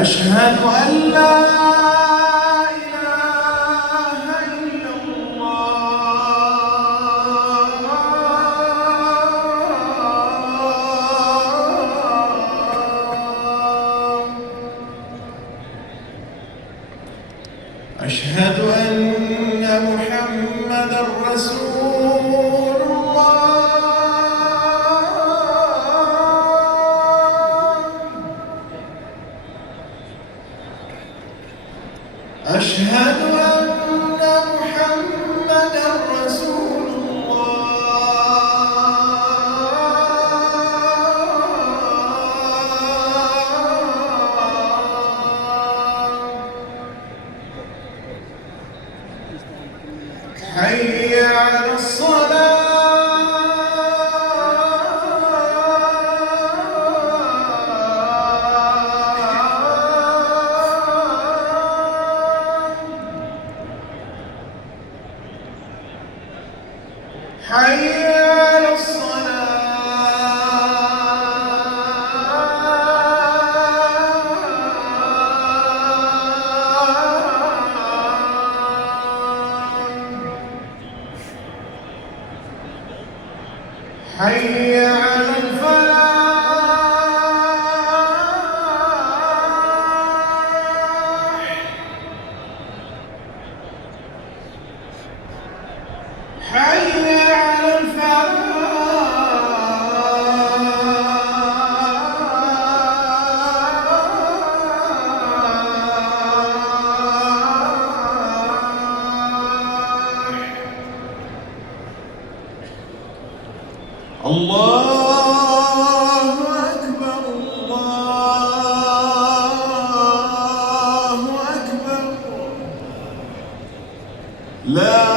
أشهد أن لا إله إلا الله. أشهد أن محمدًا رسول الله. أشهد أن محمدًا رسول الله. حي على الصلاة. حي على الصلاة. حي على الفلاح. حي على الفلاح. الله أكبر، الله أكبر. لا